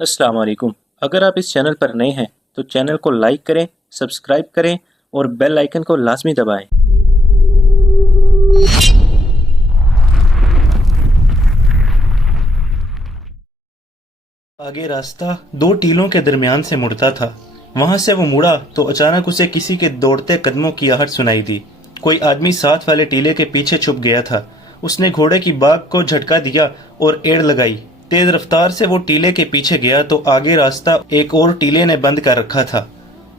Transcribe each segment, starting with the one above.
अस्सलाम वालेकुम। अगर आप इस चैनल पर नए हैं तो चैनल को लाइक करें, सब्सक्राइब करें और बेल आइकन को लाजमी दबाएं। आगे रास्ता दो टीलों के दरमियान से मुड़ता था। वहां से वो मुड़ा तो अचानक उसे किसी के दौड़ते कदमों की आहट सुनाई दी। कोई आदमी साथ वाले टीले के पीछे छुप गया था। उसने घोड़े की बाग को झटका दिया और एड़ लगाई। तेज रफ्तार से वो टीले के पीछे गया तो आगे रास्ता एक और टीले ने बंद कर रखा था।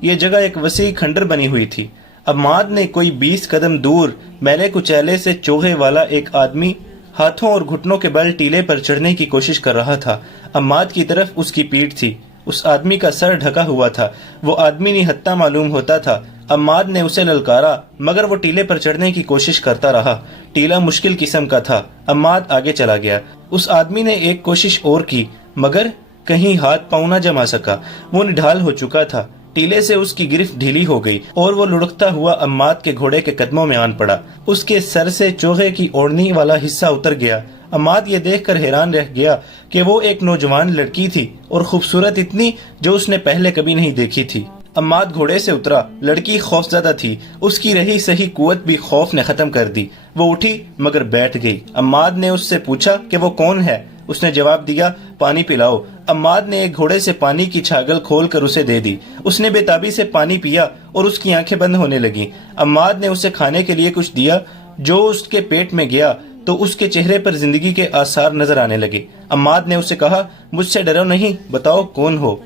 ये जगह एक वसी खंडर बनी हुई थी। अम्माद ने कोई 20 कदम दूर मैले कुचैले से चोहे वाला एक आदमी हाथों और घुटनों के बल टीले पर चढ़ने की कोशिश कर रहा था। अम्माद की तरफ उसकी पीठ थी। उस आदमी का सर ढका हुआ था। वो आदमी निहत्था मालूम होता था। अम्माद ने उसे ललकारा मगर वो टीले पर चढ़ने की कोशिश करता रहा। टीला मुश्किल किस्म का था। अम्माद आगे चला गया। उस आदमी ने एक कोशिश और की मगर कहीं हाथ पांव न जमा सका। वो निढाल हो चुका था। टीले से उसकी गिरफ्त ढीली हो गई और वो लुढ़कता हुआ अम्माद के घोड़े के कदमों में आन पड़ा। उसके सर से चोहे की ओढ़नी वाला हिस्सा उतर गया। अम्माद ये देखकर हैरान रह गया कि वो एक नौजवान लड़की थी और खूबसूरत इतनी जो उसने पहले कभी नहीं देखी थी। अम्माद घोड़े से उतरा। लड़की खौफजदा थी। उसकी रही सही कुव्वत भी खौफ ने खत्म कर दी। वो उठी मगर बैठ गई। अम्माद ने उससे पूछा कि वो कौन है। उसने जवाब दिया, पानी पिलाओ। अम्माद ने एक घोड़े से पानी की छागल खोल कर उसे दे दी। उसने बेताबी से पानी पिया और उसकी आंखें बंद होने लगीं। अम्माद ने उसे खाने के लिए कुछ दिया। जो उसके पेट में गया तो उसके चेहरे पर जिंदगी के आसार नजर आने लगे। अम्माद ने उसे कहा, मुझसे डरो नहीं, बताओ कौन हो।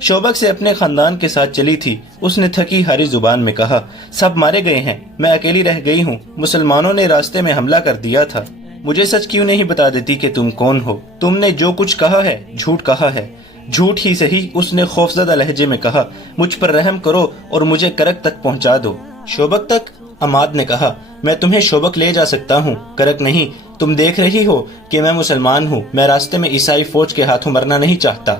शोबक से अपने खानदान के साथ चली थी। उसने थकी हारी जुबान में कहा, सब मारे गए हैं, मैं अकेली रह गई हूँ। मुसलमानों ने रास्ते में हमला कर दिया था। मुझे सच क्यों नहीं बता देती कि तुम कौन हो? तुमने जो कुछ कहा है झूठ कहा है। झूठ ही सही, उसने खौफजदा लहजे में कहा। मुझ पर रहम करो और मुझे करक तक पहुंचा दो। शोबक तक? अम्माद ने कहा, मैं तुम्हें शोबक ले जा सकता हूँ, करक नहीं। तुम देख रही हो कि मैं मुसलमान हूँ। मैं रास्ते में ईसाई फौज के हाथों मरना नहीं चाहता।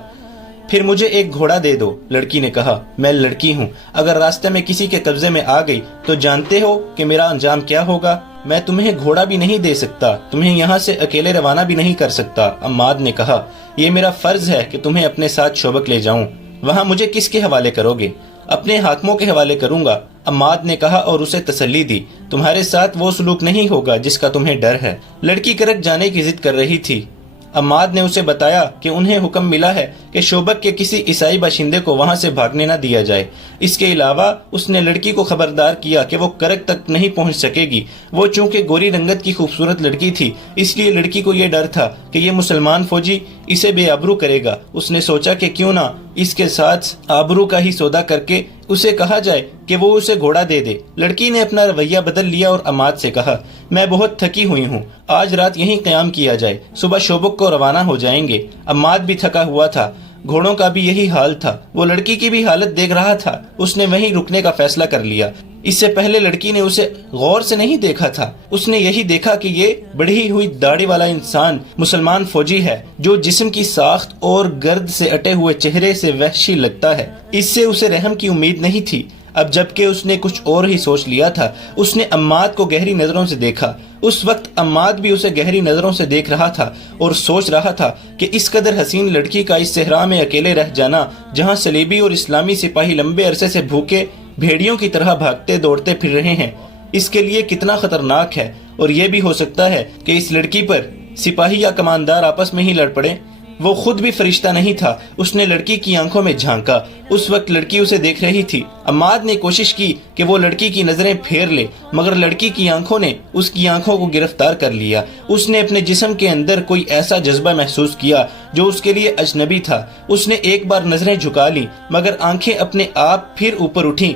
फिर मुझे एक घोड़ा दे दो। लड़की ने कहा, मैं लड़की हूँ। अगर रास्ते में किसी के कब्जे में आ गई तो जानते हो कि मेरा अंजाम क्या होगा। मैं तुम्हें घोड़ा भी नहीं दे सकता, तुम्हें यहाँ से अकेले रवाना भी नहीं कर सकता। अम्माद ने कहा, ये मेरा फर्ज है कि तुम्हें अपने साथ शोबक ले जाऊं। वहाँ मुझे किसके हवाले करोगे? अपने हाकिमों के हवाले करूंगा। अम्माद ने कहा और उसे तसल्ली दी, तुम्हारे साथ वो सलूक नहीं होगा जिसका तुम्हें डर है। लड़की करक जाने की जिद कर रही थी। अम्माद ने उसे बताया कि उन्हें हुक्म मिला है कि शोबक के किसी ईसाई बाशिंदे को वहां से भागने न दिया जाए। इसके अलावा उसने लड़की को खबरदार किया कि वो करक तक नहीं पहुंच सकेगी। वो चूंकि गोरी रंगत की खूबसूरत लड़की थी, इसलिए लड़की को यह डर था कि ये मुसलमान फौजी इसे बेआबरू करेगा। उसने सोचा कि क्यों ना इसके साथ आबरू का ही सौदा करके उसे कहा जाए कि वो उसे घोड़ा दे दे। लड़की ने अपना रवैया बदल लिया और अम्माद से कहा, मैं बहुत थकी हुई हूँ, आज रात यहीं क़याम किया जाए, सुबह शोबक को रवाना हो जाएंगे। अम्माद भी थका हुआ था। घोड़ों का भी यही हाल था। वो लड़की की भी हालत देख रहा था। उसने वहीं रुकने का फैसला कर लिया। इससे पहले लड़की ने उसे गौर से नहीं देखा था। उसने यही देखा कि ये बढ़ी हुई दाढ़ी वाला इंसान मुसलमान फौजी है जो जिस्म की साख्त और गर्द से अटे हुए चेहरे से वहशी लगता है। इससे उसे रहम की उम्मीद नहीं थी। अब जबकि उसने कुछ और ही सोच लिया था, उसने अम्माद को गहरी नजरों से देखा। उस वक्त अम्माद भी उसे गहरी नजरों से देख रहा था और सोच रहा था कि इस कदर हसीन लड़की का इस सहरा में अकेले रह जाना, जहां सलीबी और इस्लामी सिपाही लंबे अरसे से भूखे भेड़ियों की तरह भागते दौड़ते फिर रहे हैं, इसके लिए कितना खतरनाक है। और यह भी हो सकता है कि इस लड़की पर सिपाही या कमांडर आपस में ही लड़ पड़े। वो खुद भी फरिश्ता नहीं था। उसने लड़की की आंखों में झांका। उस वक्त लड़की उसे देख रही थी। अम्माद ने कोशिश की कि वो लड़की की नजरें फेर ले मगर लड़की की आंखों ने उसकी आंखों को गिरफ्तार कर लिया। उसने अपने जिस्म के अंदर कोई ऐसा जज्बा महसूस किया जो उसके लिए अजनबी था। उसने एक बार नजरें झुका ली मगर आंखें अपने आप फिर ऊपर उठी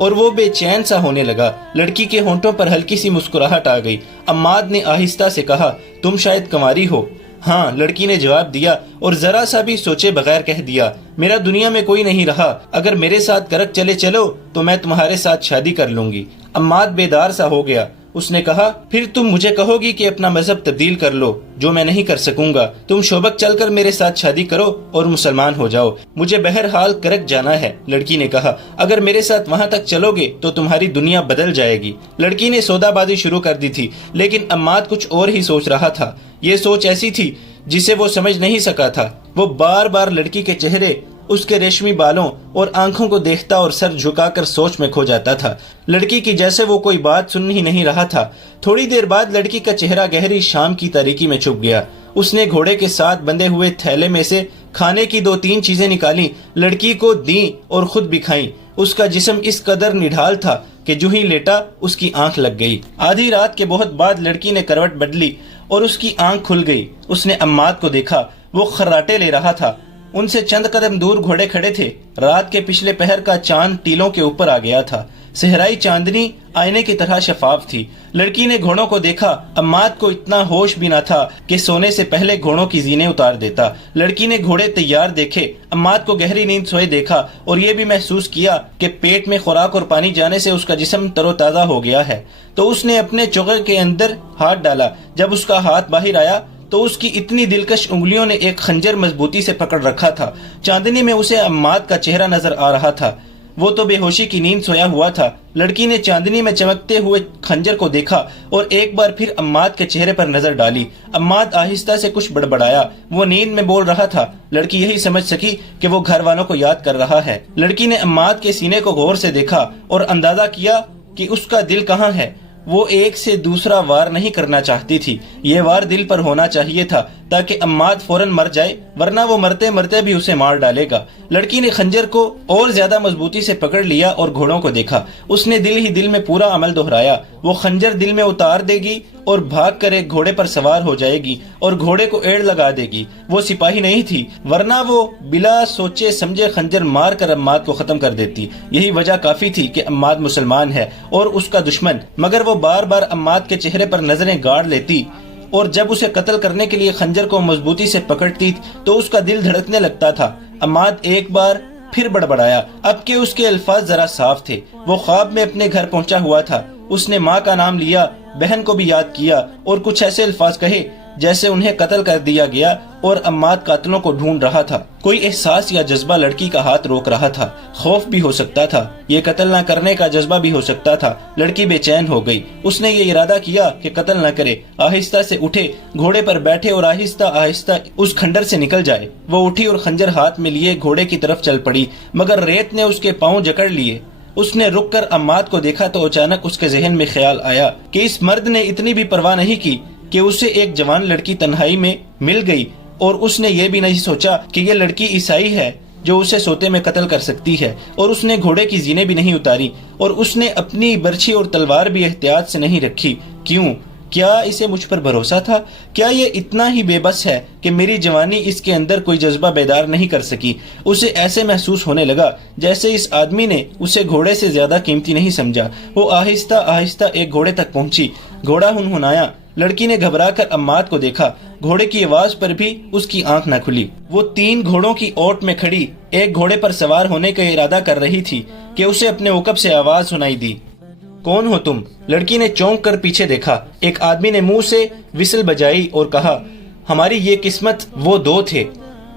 और वो बेचैन सा होने लगा। लड़की के होंठों पर हल्की सी मुस्कुराहट आ गई। अम्माद ने आहिस्ता से कहा, तुम शायद कंवारी हो? हाँ, लड़की ने जवाब दिया और जरा सा भी सोचे बगैर कह दिया, मेरा दुनिया में कोई नहीं रहा। अगर मेरे साथ करक चलो तो मैं तुम्हारे साथ शादी कर लूंगी। अम्माद बेदार सा हो गया। उसने कहा, फिर तुम मुझे कहोगी कि अपना मजहब तब्दील कर लो, जो मैं नहीं कर सकूंगा। तुम शोबक चलकर मेरे साथ शादी करो और मुसलमान हो जाओ। मुझे बहरहाल करक जाना है। लड़की ने कहा, अगर मेरे साथ वहां तक चलोगे तो तुम्हारी दुनिया बदल जाएगी। लड़की ने सौदाबाजी शुरू कर दी थी लेकिन अम्माद कुछ और ही सोच रहा था। یہ سوچ ایسی تھی جسے وہ سمجھ نہیں سکا تھا۔ وہ بار بار لڑکی کے چہرے، اس کے ریشمی بالوں اور آنکھوں کو دیکھتا اور سر جھکا کر سوچ میں کھو جاتا تھا، لڑکی کی جیسے وہ کوئی بات سن ہی نہیں رہا تھا۔ تھوڑی دیر بعد لڑکی کا چہرہ گہری شام کی تاریکی میں چھپ گیا۔ اس نے گھوڑے کے ساتھ بندھے ہوئے تھیلے میں سے کھانے کی 2-3 چیزیں نکالیں، لڑکی کو دیں اور خود بھی کھائیں۔ اس کا جسم اس قدر نڈھال تھا کہ جو ہی لیٹا اس کی آنکھ لگ گئی۔ آدھی رات کے بہت بعد لڑکی نے کروٹ بدلی اور اس کی آنکھ کھل گئی۔ اس نے عماد کو دیکھا، وہ خراٹے لے رہا تھا۔ ان سے چند قدم دور گھوڑے کھڑے تھے۔ رات کے پچھلے پہر کا چاند ٹیلوں کے اوپر آ گیا تھا۔ صحرائی چاندنی آئینے کی طرح شفاف تھی۔ لڑکی نے گھوڑوں کو دیکھا۔ عماد کو اتنا ہوش بھی نہ تھا کہ سونے سے پہلے گھوڑوں کی زینے اتار دیتا۔ لڑکی نے گھوڑے تیار دیکھے، عماد کو گہری نیند سوئے دیکھا اور یہ بھی محسوس کیا کہ پیٹ میں خوراک اور پانی جانے سے اس کا جسم تر و تازہ ہو گیا ہے۔ تو اس نے اپنے چوغے کے اندر ہاتھ ڈالا۔ جب اس کا ہاتھ باہر آیا تو اس کی اتنی دلکش انگلیوں نے ایک خنجر مضبوطی سے پکڑ رکھا تھا۔ چاندنی میں اسے عماد کا چہرہ نظر آ رہا تھا۔ وہ تو بے ہوشی کی نیند سویا ہوا تھا۔ لڑکی نے چاندنی میں چمکتے ہوئے خنجر کو دیکھا اور ایک بار پھر عماد کے چہرے پر نظر ڈالی۔ عماد آہستہ سے کچھ بڑبڑایا۔ وہ نیند میں بول رہا تھا۔ لڑکی یہی سمجھ سکی کہ وہ گھر والوں کو یاد کر رہا ہے۔ لڑکی نے عماد کے سینے کو غور سے دیکھا اور اندازہ کیا کہ اس کا دل کہاں ہے۔ وہ ایک سے دوسرا وار نہیں کرنا چاہتی تھی۔ یہ وار دل پر ہونا چاہیے تھا تاکہ عماد فوراً مر جائے، ورنہ وہ مرتے مرتے بھی اسے مار ڈالے گا۔ لڑکی نے خنجر کو اور زیادہ مضبوطی سے پکڑ لیا اور گھوڑوں کو دیکھا۔ اس نے دل ہی دل میں پورا عمل دہرایا۔ وہ خنجر دل میں اتار دے گی اور بھاگ کر ایک گھوڑے پر سوار ہو جائے گی اور گھوڑے کو ایڑ لگا دے گی۔ وہ سپاہی نہیں تھی، ورنہ وہ بلا سوچے سمجھے خنجر مار کر عماد کو ختم کر دیتی۔ یہی وجہ کافی تھی کہ عماد مسلمان ہے اور اس کا دشمن، مگر وہ بار بار عماد کے چہرے پر نظریں گاڑ لیتی اور جب اسے قتل کرنے کے لیے خنجر کو مضبوطی سے پکڑتی تو اس کا دل دھڑکنے لگتا تھا۔ عماد ایک بار پھر بڑبڑایا، اب کہ اس کے الفاظ ذرا صاف تھے۔ وہ خواب میں اپنے گھر پہنچا ہوا تھا۔ اس نے ماں کا نام لیا، بہن کو بھی یاد کیا اور کچھ ایسے الفاظ کہے جیسے انہیں قتل کر دیا گیا اور عماد قاتلوں کو ڈھونڈ رہا تھا۔ کوئی احساس یا جذبہ لڑکی کا ہاتھ روک رہا تھا۔ خوف بھی ہو سکتا تھا، یہ قتل نہ کرنے کا جذبہ بھی ہو سکتا تھا۔ لڑکی بے چین ہو گئی۔ اس نے یہ ارادہ کیا کہ قتل نہ کرے، آہستہ سے اٹھے، گھوڑے پر بیٹھے اور آہستہ آہستہ اس کھنڈر سے نکل جائے۔ وہ اٹھی اور خنجر ہاتھ میں لیے گھوڑے کی طرف چل پڑی، مگر ریت نے اس کے پاؤں جکڑ لیے۔ اس نے رک کر عماد کو دیکھا تو اچانک اس کے ذہن میں خیال آیا کہ اس مرد نے اتنی بھی پرواہ نہیں کی کہ اسے ایک جوان لڑکی تنہائی میں مل گئی، اور اس نے یہ بھی نہیں سوچا کہ یہ لڑکی عیسائی ہے جو اسے سوتے میں قتل کر سکتی ہے، اور اس نے گھوڑے کی زینے بھی نہیں اتاری، اور اس نے اپنی برچھی اور تلوار بھی احتیاط سے نہیں رکھی۔ کیوں؟ کیا اسے مجھ پر بھروسہ تھا؟ کیا یہ اتنا ہی بے بس ہے کہ میری جوانی اس کے اندر کوئی جذبہ بیدار نہیں کر سکی؟ اسے ایسے محسوس ہونے لگا جیسے اس آدمی نے اسے گھوڑے سے زیادہ قیمتی نہیں سمجھا۔ وہ آہستہ آہستہ ایک گھوڑے تک پہنچی۔ گھوڑا ہنہنایا۔ لڑکی نے گھبرا کر عماد کو دیکھا۔ گھوڑے کی آواز پر بھی اس کی آنکھ نہ کھلی۔ وہ 3 گھوڑوں کی اوٹ میں کھڑی ایک گھوڑے پر سوار ہونے کا ارادہ کر رہی تھی کہ اسے اپنے عقب سے آواز سنائی دی۔ کون ہو تم؟ لڑکی نے چونک کر پیچھے دیکھا۔ ایک آدمی نے منہ سے وسل بجائی اور کہا، ہماری یہ قسمت، وہ 2 تھے۔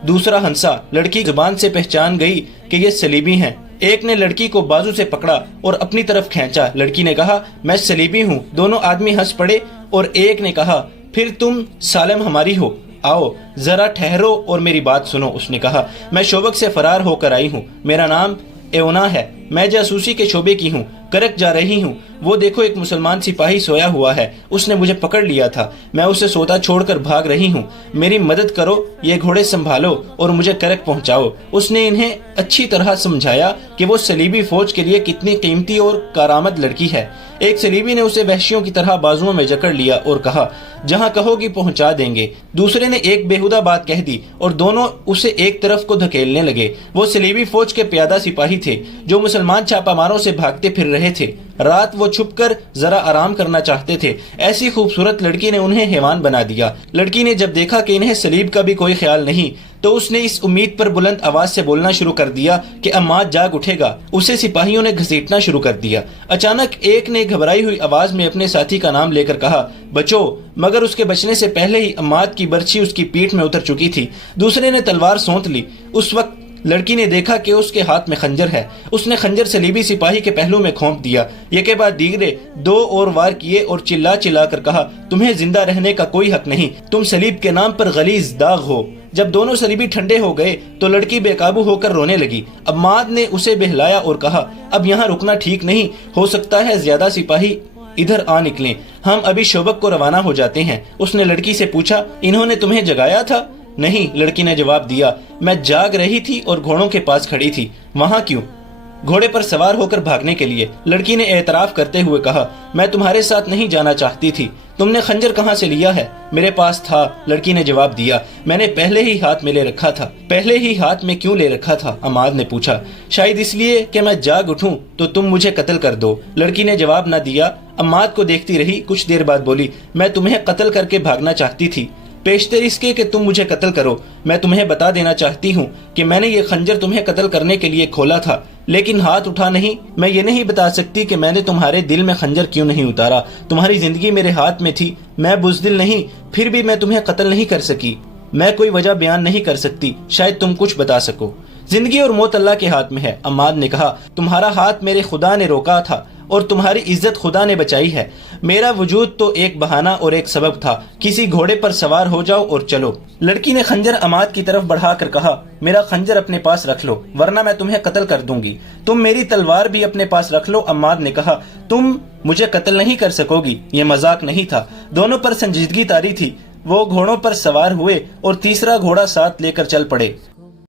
دوسرا ہنسا۔ لڑکی زبان سے پہچان گئی کہ یہ صلیبی ہیں۔ ایک نے لڑکی کو بازو سے پکڑا اور اپنی طرف کھینچا۔ لڑکی نے کہا، میں صلیبی ہوں۔ دونوں آدمی ہنس پڑے اور ایک نے کہا، پھر تم سالم ہماری ہو۔ آؤ ذرا ٹھہرو اور میری بات سنو۔ اس نے کہا، میں شوبک سے فرار ہو کر آئی ہوں۔ میرا نام ایونا ہے۔ میں جاسوسی کے شعبے کی ہوں، کرک جا رہی ہوں۔ وہ دیکھو ایک مسلمان سپاہی سویا ہوا ہے، اس نے مجھے پکڑ لیا تھا، میں اسے سوتا چھوڑ کر بھاگ رہی ہوں، میری مدد کرو، یہ گھوڑے سنبھالو اور مجھے کرک پہنچاؤ۔ اس نے انہیں اچھی طرح سمجھایا کہ وہ صلیبی فوج کے لیے کتنی قیمتی اور کارآمد لڑکی ہے۔ ایک صلیبی نے اسے وحشیوں کی طرح بازوؤں میں جکڑ لیا اور کہا، جہاں کہو گی پہنچا دیں گے۔ دوسرے نے ایک بےہودہ بات کہہ دی اور دونوں اسے ایک طرف کو دھکیلنے لگے۔ وہ صلیبی فوج کے پیادہ سپاہی تھے جو مسلمان چھاپا ماروں سے بھاگتے پھر رہے تھے۔ رات وہ چھپ کر ذرا آرام کرنا چاہتے تھے۔ ایسی خوبصورت لڑکی نے انہیں حیوان بنا دیا۔ لڑکی نے جب دیکھا کہ انہیں صلیب کا بھی کوئی خیال نہیں تو اس نے اس امید پر بلند آواز سے بولنا شروع کر دیا کہ عماد جاگ اٹھے گا۔ اسے سپاہیوں نے گھسیٹنا شروع کر دیا۔ اچانک ایک نے گھبرائی ہوئی آواز میں اپنے ساتھی کا نام لے کر کہا، بچو، مگر اس کے بچنے سے پہلے ہی عماد کی برچھی اس کی پیٹھ میں اتر چکی تھی۔ دوسرے نے تلوار سونت لی۔ اس وقت लड़की ने देखा कि उसके हाथ में खंजर है। उसने खंजर सलीबी सिपाही के पहलू में घोंप दिया। ये के बाद दीगरे 2 और वार किए और चिल्ला चिल्ला कर कहा, तुम्हें जिंदा रहने का कोई हक नहीं, तुम सलीब के नाम पर गलीज दाग हो। जब दोनों सलीबी ठंडे हो गए तो लड़की बेकाबू होकर रोने लगी। अम्माद ने उसे बहलाया और कहा, अब यहाँ रुकना ठीक नहीं, हो सकता है ज्यादा सिपाही इधर आ निकलें, हम अभी शोबक को रवाना हो जाते हैं। उसने लड़की से पूछा, इन्होंने तुम्हें जगाया था? नहीं, लड़की ने जवाब दिया, मैं जाग रही थी और घोड़ों के पास खड़ी थी। वहां क्यों? घोड़े पर सवार होकर भागने के लिए। लड़की ने एतराफ करते हुए कहा, मैं तुम्हारे साथ नहीं जाना चाहती थी। तुमने खंजर कहाँ से लिया है? मेरे पास था, लड़की ने जवाब दिया, मैंने पहले ही हाथ में ले रखा था। पहले ही हाथ में क्यों ले रखा था? अमाद ने पूछा। शायद इसलिए कि मैं जाग उठूं तो तुम मुझे कत्ल कर दो। लड़की ने जवाब न दिया। अमाद को देखती रही। कुछ देर बाद बोली, मैं तुम्हें कत्ल करके भागना चाहती थी, पेशतर इसके कि तुम मुझे कत्ल करो। मैं तुम्हें बता देना चाहती हूँ कि मैंने ये खंजर तुम्हें कत्ल करने के लिए खोला था, लेकिन हाथ उठा नहीं। मैं ये नहीं बता सकती कि मैंने तुम्हारे दिल में खंजर क्यों नहीं उतारा। तुम्हारी जिंदगी मेरे हाथ में थी, मैं बुज़दिल नहीं, फिर भी मैं तुम्हें कत्ल नहीं कर सकी। मैं कोई वजह बयान नहीं कर सकती, शायद तुम कुछ बता सको। जिंदगी और मौत अल्लाह के हाथ में है, अम्माद ने कहा। तुम्हारा हाथ मेरे खुदा ने रोका था और तुम्हारी इज्जत खुदा ने बचाई है। मेरा वजूद तो एक बहाना और एक सबब था। किसी घोड़े पर सवार हो जाओ और चलो। लड़की ने खंजर अमाद की तरफ बढ़ाकर कहा, मेरा खंजर अपने पास रख लो, वरना मैं तुम्हें कत्ल कर दूंगी। तुम मेरी तलवार भी अपने पास रख लो। अमाद ने कहा, तुम मुझे कत्ल नहीं कर सकोगी। ये मजाक नहीं था। दोनों पर संजीदगी तारी थी। वो घोड़ों पर सवार हुए और तीसरा घोड़ा साथ लेकर चल पड़े।